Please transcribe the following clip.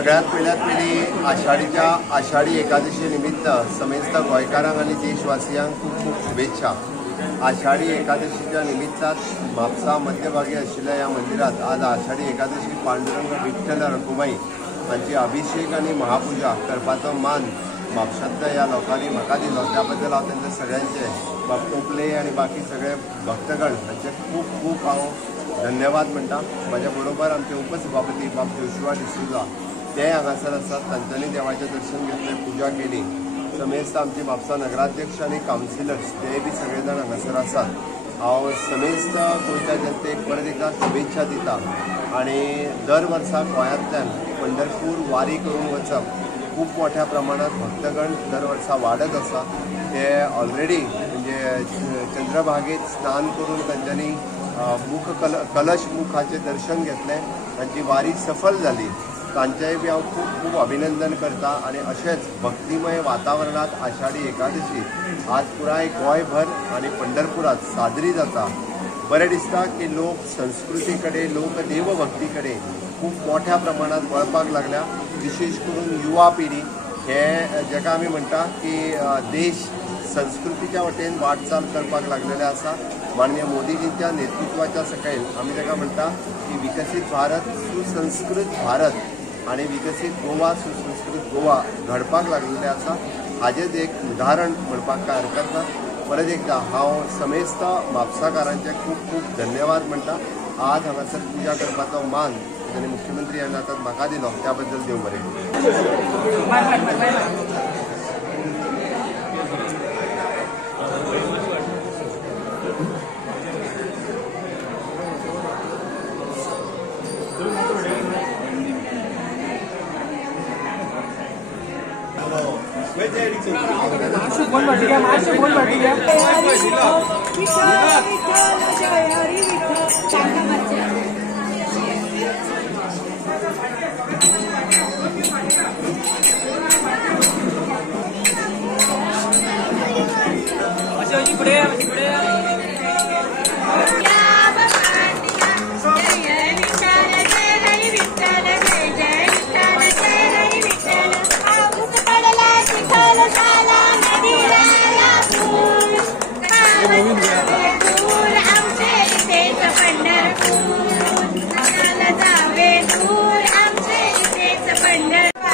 सगळ्यात पयली आषाढी एकादशी निमित्त समेस्त गोंयकारांक आनी देशवासियांक खूप खूप शुभेच्छा। आषाढी एकादशीच्या निमित्तात म्हापसा मध्यभागी आशिल्ल्या ह्या मंदिरात आज आषाढी एकादशी पांडुरंग विठ्ठल रखुमाई हांची अभिषेक आनी महापूजा करपाचो मान म्हापशांतल्या ह्या लोकांनी म्हाका दिलो। त्याबद्दल हांव तेंचे सगळ्यांचे टोपले आनी बाकी सगळे भक्तगण हांचे खूप खूप हांव धन्यवाद म्हणटा। म्हाज्या बरोबर आमचे उपसभापती बाब जोशुआ डिसूजा ते हांगासर आसात, तांच्यांनी देवाचें दर्शन घेतलें, पूजा केली। समेस्त आमचे म्हापसा नगराध्यक्ष आनी कावन्सिलर्स ते बी सगळे जाण हांगासर आसात। हांव समेस्त गोंयच्या जनतेक परत एकदा शुभेच्छा दिता आनी दर वर्सा गोंयांतल्यान पंढरपूर वारी करून वचप खूप मोठ्या प्रमाणात भक्तगण दर वर्सा वाडत आसा। ते ऑलरेडी म्हणजे चंद्रभागेत स्नान करून तांच्यांनी कलश मुखाचे दर्शन घेतलें, तांची वारी सफल जाली। तांचेय बी हांव खूप खूप अभिनंदन करता आनी अशेंच भक्तिमय वातावरणात आषाढी एकादशी आज पुराय गोंयभर आनी पंढरपुरात साजरी जाता। बरें दिसता की लोक संस्कृती कडेन, लोक देवभक्ती कडेन खूप मोठ्या प्रमाणात वळपाक लागल्या। विशेष करून युवा पिढी हे जेका आमी म्हणटा की देश संस्कृतीच्या वटेन वाटचाल करपाक लागलेले आसा। माननीय मोदीजींच्या नेतृत्वाच्या सकयल आमी जेका म्हणटा की विकसीत भारत, सुसंस्कृत भारत आणि विकसीत गोवा, सुसंस्कृत गोवा घडपाक लागलेले आसा। हाजेच एक उदाहरण म्हणपाक काय हरकत ना। परत एकदा हांव समेस्त म्हापसाकारांचे खूप खूप धन्यवाद म्हणटा। आज हांगासर पूजा करपाचो मान तांणी मुख्यमंत्री ह्या म्हाका दिलो, त्याबद्दल देव बरें। आमचे इथेच पंढरपूर